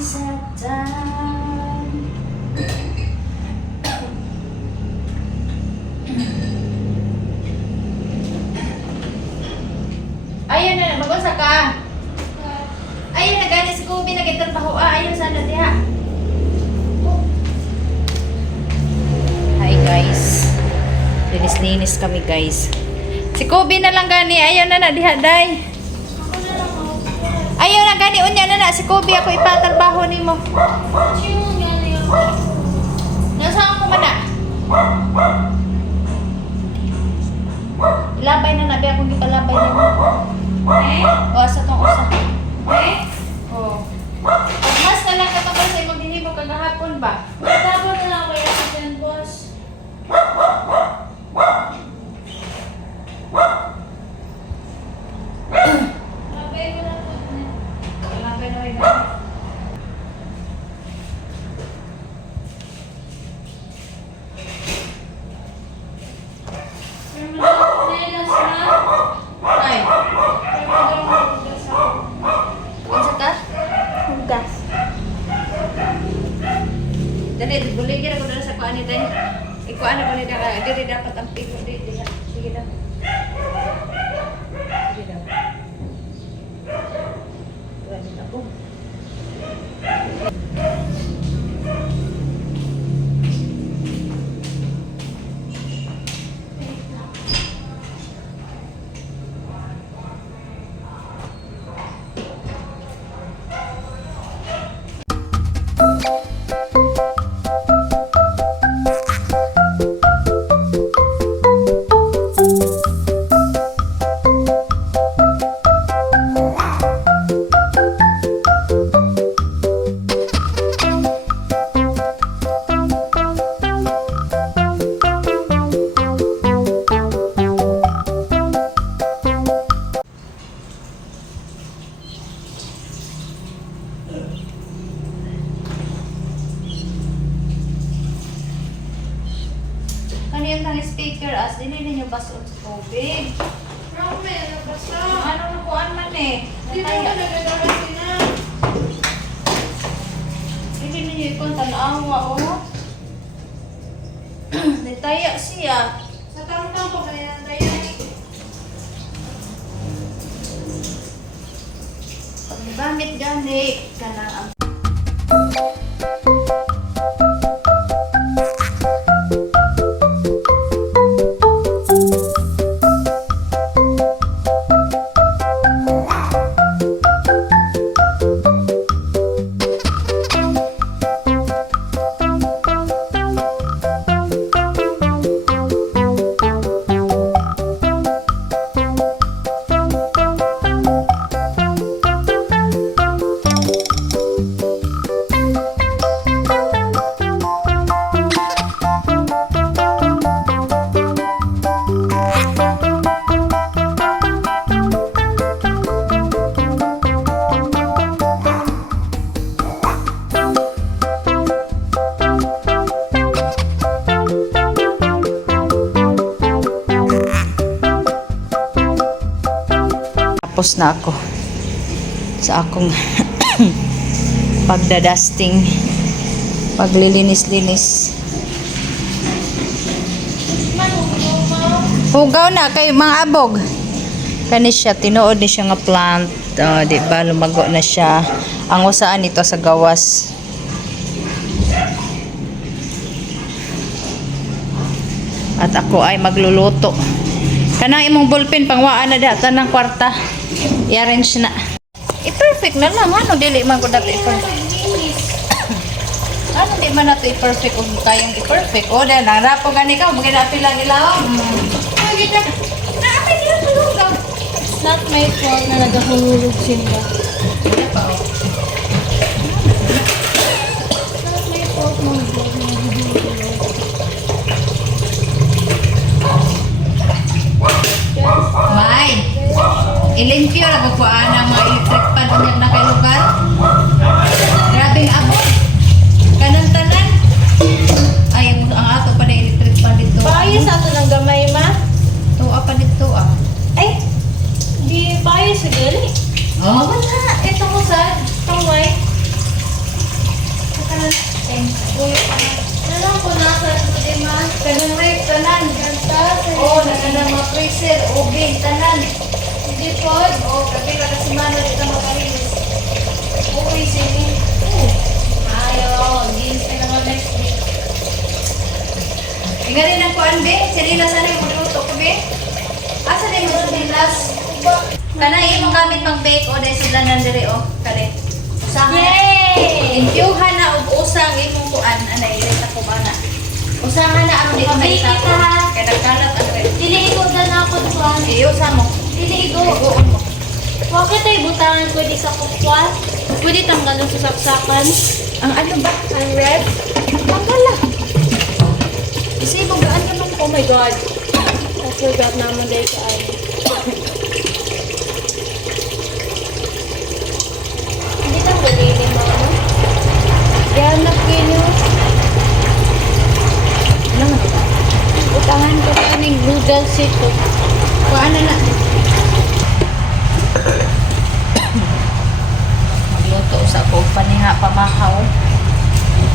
saktan. Ayun na, mag-usa ka. Ayun na, gani si Kobe nag-itrabaho. Ayun sana diha. Hi guys. Linis-linis kami guys. Si Kobe na lang gani. Ayun na diha, day. Ayun na gani. Unya na si Kobe. Ako ipatrabaho ni mo. Nasaan ko man na? Labay na nabi akong ipalabay na mo. O, sa tong usa. O. Mas na lang katapos sa imong hinimo kagahapon ba? Dapat na lang kaya sa dyan, boss. Labay mo lang po. Labay na rin na. Pero madalalas na. Ay, Pero madalalas ako. unsa ka? Hugas. Dali, buligyan ako na sa kuan ni day. Ikuan ako ni day. Dili dapat ang pigo di. Sige daw. Sige daw. Kuan ako. Ano yung tang speaker as dinili niyo bason sa tubig. Pero ako may nabasa. Ano na kuan man eh. Di ba Nataya. nagagalas na? Hindi niyo ikon tanawa oh. Nataya siya. Natangtang ko kaya ng dayan. Paggamit gani kanang ang tapos na ako sa akong pagdadusting, paglilinis-linis. Hugaw na kay mga abog. Kani siya tinuod ni siya nga plant, di ba lumago na siya. Ang usaan nito sa gawas. At ako ay magluluto. Kanang imong ballpen pangwaan na data ng kwarta. I-arrange na. I-perfect na lang. Ano dili man ko dato i-perfect? Ano di man nato i-perfect kung kayang i-perfect? O dahil narapo gani ka. Magkinapi lang ilaw. Naapin nila tulungan. It's not my fault na nagahulog sila. Wala pa o. It's not my fault na nagahulog. May. Ilimpyo na ko ang mga electric pan na kay lugar. Grabing abot. Kanang tanan. Ay, ang ato pa na electric pan dito. Paayos ato ng gamay, ma? Tuwa pa dito ah. Ay, di paayos sa gali. Oh, wala. Ito mo sad. Kamay. freezer, oven, tanan. Hindi po. O, kapila ka semana dito makarinis. Okay, sige. Ayaw, games na naman next week. Nga rin ang kuan, be. Sinilas na yung magluto ko, be. Asa na yung sinilas? Kanay, imong gamit pang bake o dahil sila nandiri, o. Kali. Usahan na. Yay! Impyuhan na o usang imong kuan. Anay, ilit ako ba na. Usahan na ang dito na Pabili isa. kita, ha? Kaya nagkalat ang rin. Diligo na na ako kuan. Iusa mo. Diligo. Iguon mo. Bakit ay butangan pwede sa kupwan? Pwede tanggalin sa saksakan? Ang ano ba? Ang red? Tanggal Kasi magaan ka nung Oh my god. I forgot naman dahil ka ay. Hindi tanggalin ni mama. Yan na kino. ano nga ba? Utangan ko pa ng noodles ito. Kuhaan na. Magluto sa ako paniha pamahaw.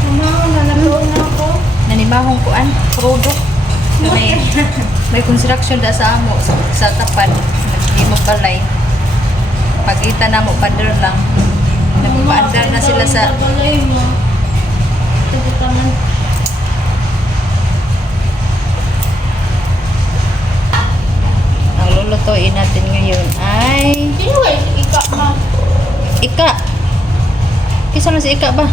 Mama, nalagaw na ako. Nanimahong kuan, crudo. May construction da sa amo sa tapan. Hindi mo balay. Pagita na mo pader lang. Nagpaandar na sila sa Balay mo. Ito butangan. ang lulutuin natin ngayon ay Sino guys? Ika, ma. ika. Kisa na si ika ba?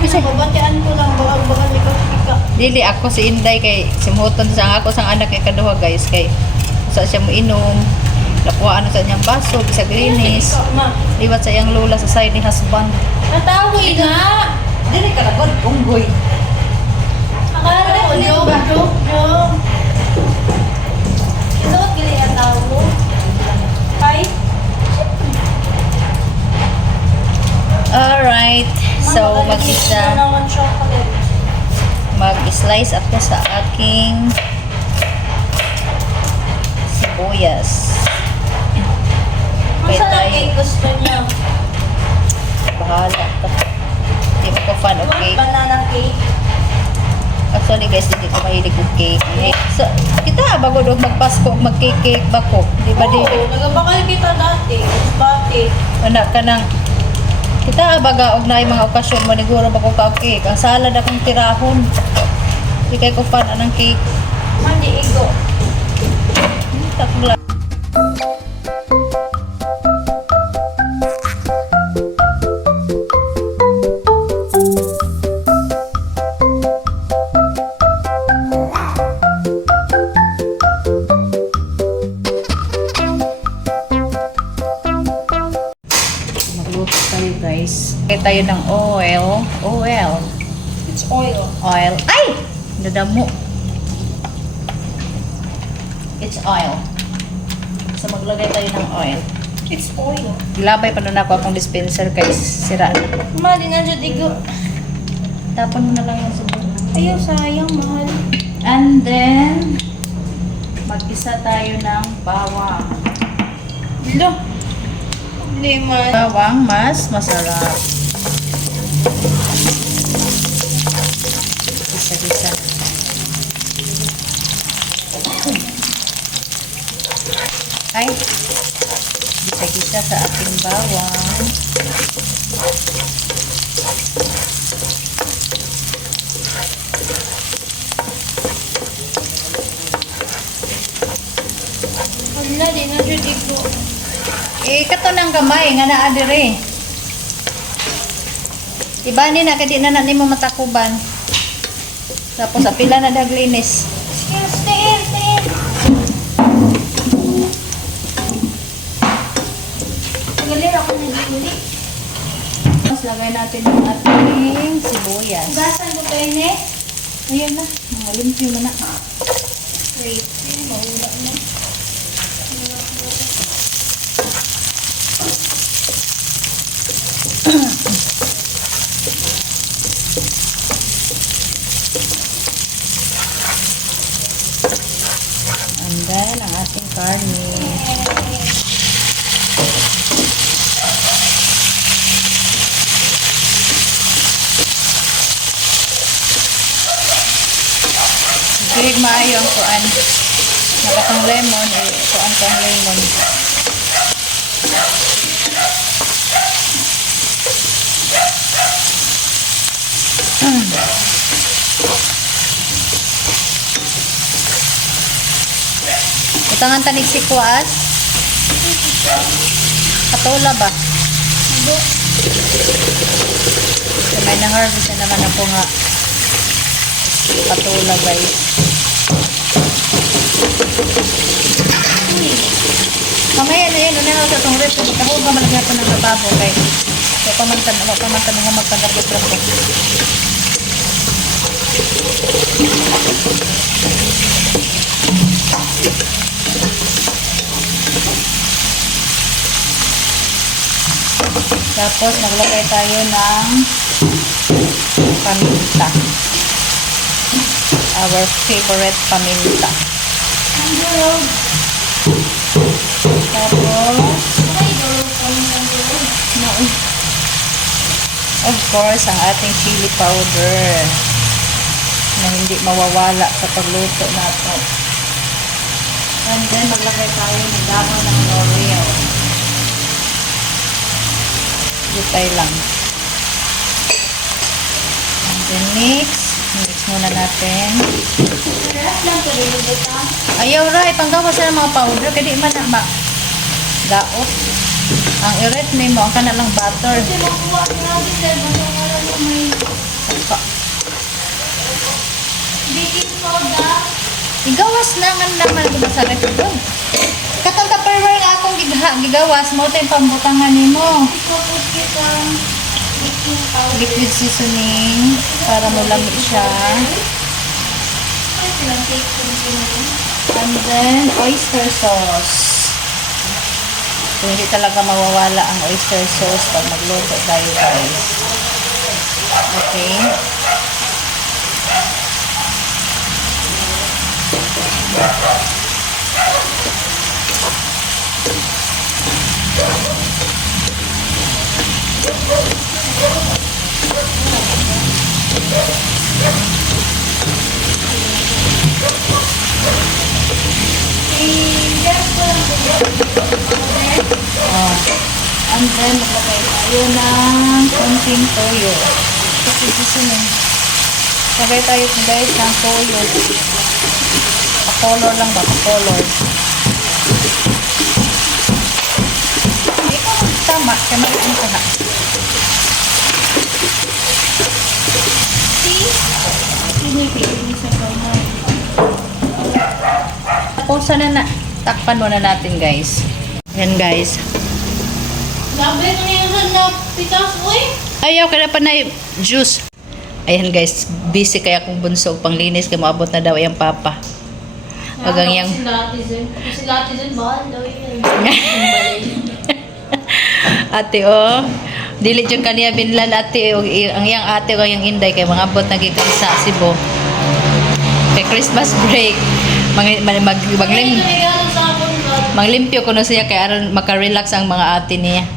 Kasi babatian ko lang bagal ikaw ika. Dili ako si Inday kay simuton sa ako sang anak kay kaduha guys kay sa siya mo inom nakuhaan na sa niyang baso bisag linis Ika, ma. liwat sa iyang lola sa side ni husband Natawi na. dili ka labad unggoy Akala ko, joke. Ito, kili ang tao mo. Ay, alright so mag-isa naman chocolate. mag-slice ako sa aking sibuyas Masa tayo. lang cake gusto niya? bahala ka hindi mo ko fan of cake Banana cake. actually guys hindi ko mahilig ng cake so kita bago doon magpasko mag-cake bako di ba di Oo, nagabakal kita dati. Bakit? anak ka nang kita baga og naay mga okasyon mo niguro ba ko ka cake ang salad akong tirahon di kay ko fan anang cake Mandi igo. takla magluto tayo guys kaya tayo ng oil It's oil. ay nadamo it's oil so maglagay tayo ng oil It's oil. gilabay pa na ako akong dispenser guys sira na Ma, di na dyan igo. tapon mo na lang yung sabon Ayaw, sayang, mahal. and then mag-isa tayo ng bawang Lo. Hindi man. bawang mas masarap isa-isa ay gisa-gisa sa ating bawang Wala, di na dyan igo. kato ng gamay nga naa dire ibani na kadi na nimo matakuban tapos apila na daglinis Excuse, tiin. Galir ako nag-uli. tapos lagay natin yung ating sibuyas Gasan ko tayo ne. ayun na mga limpyo mo na Wait, maula na. and then ang ating karne Kilig maayo ang kuan. Atong lemon, ito ang lemon. Utangan tanig sikwas. Katula ba? So, may na-harvest na naman ako nga patula guys. Mamaya na yun, ano sa itong rep. Ako ba malagyan ko ng lababo kay so pamantan mo magtanggap-tanggap ko. Tapos maglagay tayo ng paminta. Our favorite paminta. Tapos of course ang ating chili powder na hindi mawawala sa pagluto nato. And then maglagay tayo ng dahon ng L'Oreal. Gutay lang. And then mix muna natin. Ayaw ra, ipanggawas na ng mga powder kaya di man na daot. Ang i-ret mo, ang kana lang butter. Baking soda. Igawas na nga naman ito sa ref doon. Katong tupperware nga akong gigawas mo, ito yung pambutangan nimo. Ikapot kita. Baking powder. Liquid seasoning para malamig siya. And then oyster sauce. So, hindi talaga mawawala ang oyster sauce pag magluto tayo guys. Okay. And then, maglagay tayo ng konting toyo. Maglagay tayo guys ng toyo. Pa-color lang ba? Pa-color. Ikaw, tama. Kaya maliin ka ha. Tapos na takpan muna natin guys. Yan guys. Sabi ko yung na pitas, uy. Ayaw ka na pa na juice. Ayan guys, busy kaya kung bunso panglinis kaya maabot na daw yung papa. Wagang yang Si Latizen, bahal daw yun. ate dili jud kaniya binlan ate ang yang ate o yang inday kay mga abot nagikan sa Cebu. Kay Christmas break maglimpyo kuno siya kay aron maka-relax ang mga ate niya.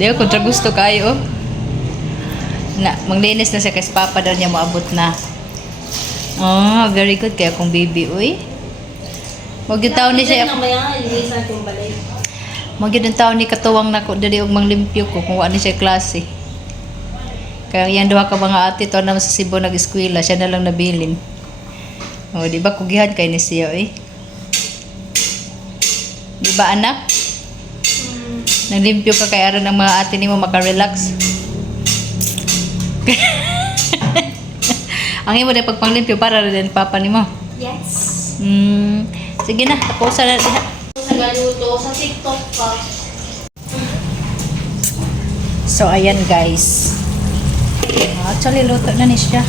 Diyo kontra gusto kayo na maglinis na siya kay papa daw niya moabot na. Oh, very good kaya kung baby uy. Wag yung taon ni siya. Wag yung taon ni katuwang nako dali og manglimpyo ko kung ano siya klase. Kaya yan duha ka mga ate to na sa Cebu nag-eskwela siya na lang nabilin. Oh, di ba kugihan kay ni siya eh. Di ba anak? Naglimpyo ka kay aron ang mga ate nimo maka-relax. Ang imo na pagpanglimpyo para rin papa nimo. Yes. Sige na, tapusan na diha. Nagaluto sa TikTok pa. So ayan guys. Actually luto na ni siya.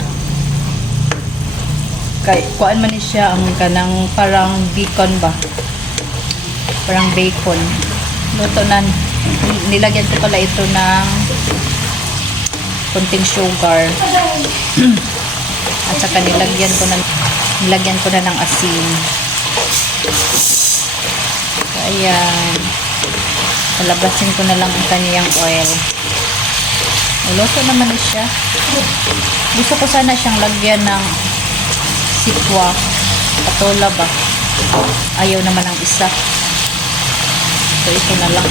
Kay kuan man ni siya ang kanang parang bacon ba? Parang bacon. Luto na. Nilagyan ko pala ito ng konting sugar. At saka nilagyan ko na ng asin. So, ayan. Palabasin ko na lang ang kaniyang oil. Luto naman na siya. Gusto ko sana siyang lagyan ng sitwa. patola ba? Ayaw naman ang isa. So, ito na lang.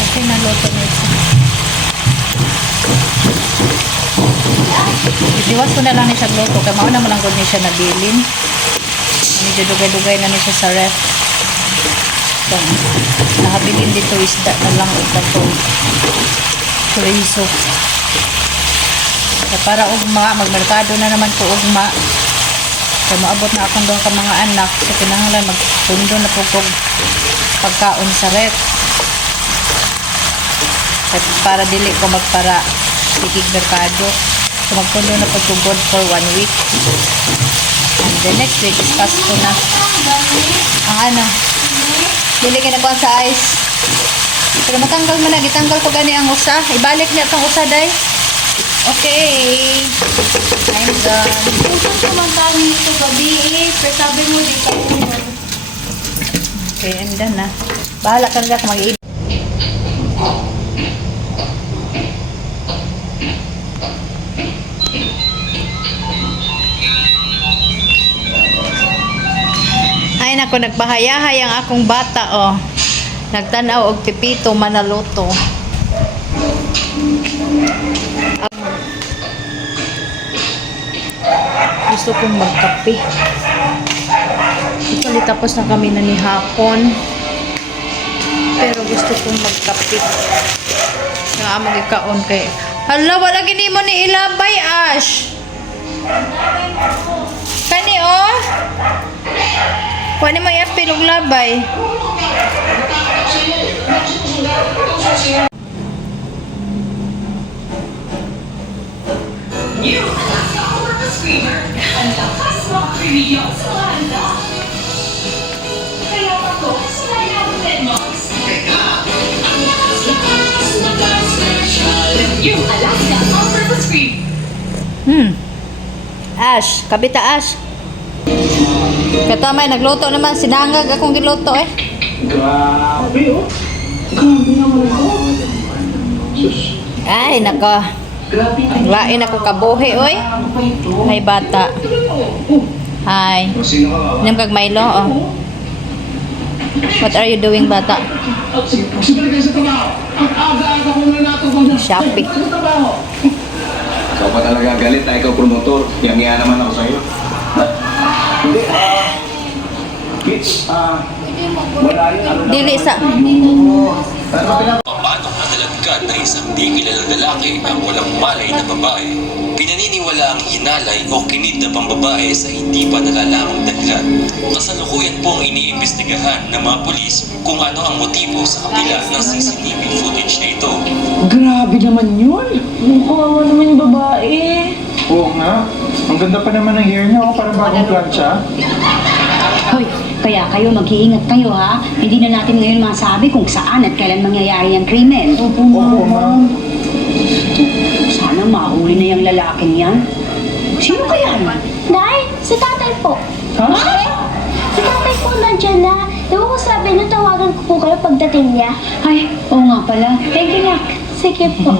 Okay, naluto na ito. Iwas ko na lang niya siya luto. Kaya mauna mo lang ko niya siya nabilin. Medyo dugay-dugay na niya siya sa ref. So, nakabilin dito isda na lang ito po. Chorizo. So, para ugma, magmerkado na naman ko ugma. So, maabot na akong doon ka mga anak. So, kinahanglan magpundo na po kong pagkaon sa ref. At para dili ko magpara sikig merkado. So, magpundo na po kong good for 1 week. And the next week is Pasko na. Ang ano, dili ka na ko sa ice. Pero matanggal mo na, gitanggal ko gani ang usa. Ibalik niya itong usa, day. Okay. I'm done. Kung kumantang nito gabi eh, pero sabi mo dito. Okay, I'm done na. Bahala ka na kung mag-i- Ay nako, nagbahayahay ang akong bata, oh. Nagtanaw og pipito manaluto. Gusto kong magkape. Actually, tapos na kami na ni hapon. Pero gusto kong magkape. Nga magikaon kay... Hala, wala gini mo ni ilabay, Ash. Kani, oh. Wala mo i-apil og labay. New Alaska Purple Screamer. Ang lakas mag-premium sa handa. Kaya ako, sila yung Denmarks. Teka, ang lakas na special. New Alaska Purple Screamer. Ash, kabita Ash. Katamay, nagluto naman. Sinangag akong giluto eh. Grabe, oh. Grabe naman ako. Sus, Ay, nako. grabe na. Ang lain ako kabuhi, oy. Ano pa ito? Hi, bata. Hi. Sino ka? Inom kag Milo, oh. What are you doing, bata? Magsibalik kayo sa trabaho. Ang aga-aga ko na natupang Shopping. sa trabaho. Ikaw pa talaga galit na ikaw promotor. Yang naman ako sa'yo. Hindi, Mitch, wala yun. Ano lang Dili sa... Paano nadalagkan ng isang di kilalang lalaki ang walang malay na babae? Pinaniniwala ang hinalay o kinidnap ang babae sa hindi pa nalalamang dahilan. Kasalukuyan po ang iniimbestigahan ng mga pulis kung ano ang motibo sa kabila ng CCTV footage na ito. Grabe naman yun. Mukha naman yung babae. Oo nga. Ang ganda pa naman ng hair niya, oh, parang bagong plancha. Hoy, kaya kayo mag-iingat kayo ha. Hindi na natin ngayon masabi kung saan at kailan mangyayari ang krimen. Oo, ma'am. Sana mahuli na yung lalaking yan. Sino kaya yan? Nay, si tatay po. Ha? Si tatay po nandiyan na. Diba ko sabi na tawagan ko po kayo pagdating niya? Ay, oo nga pala. Thank you, Nak. Sige po.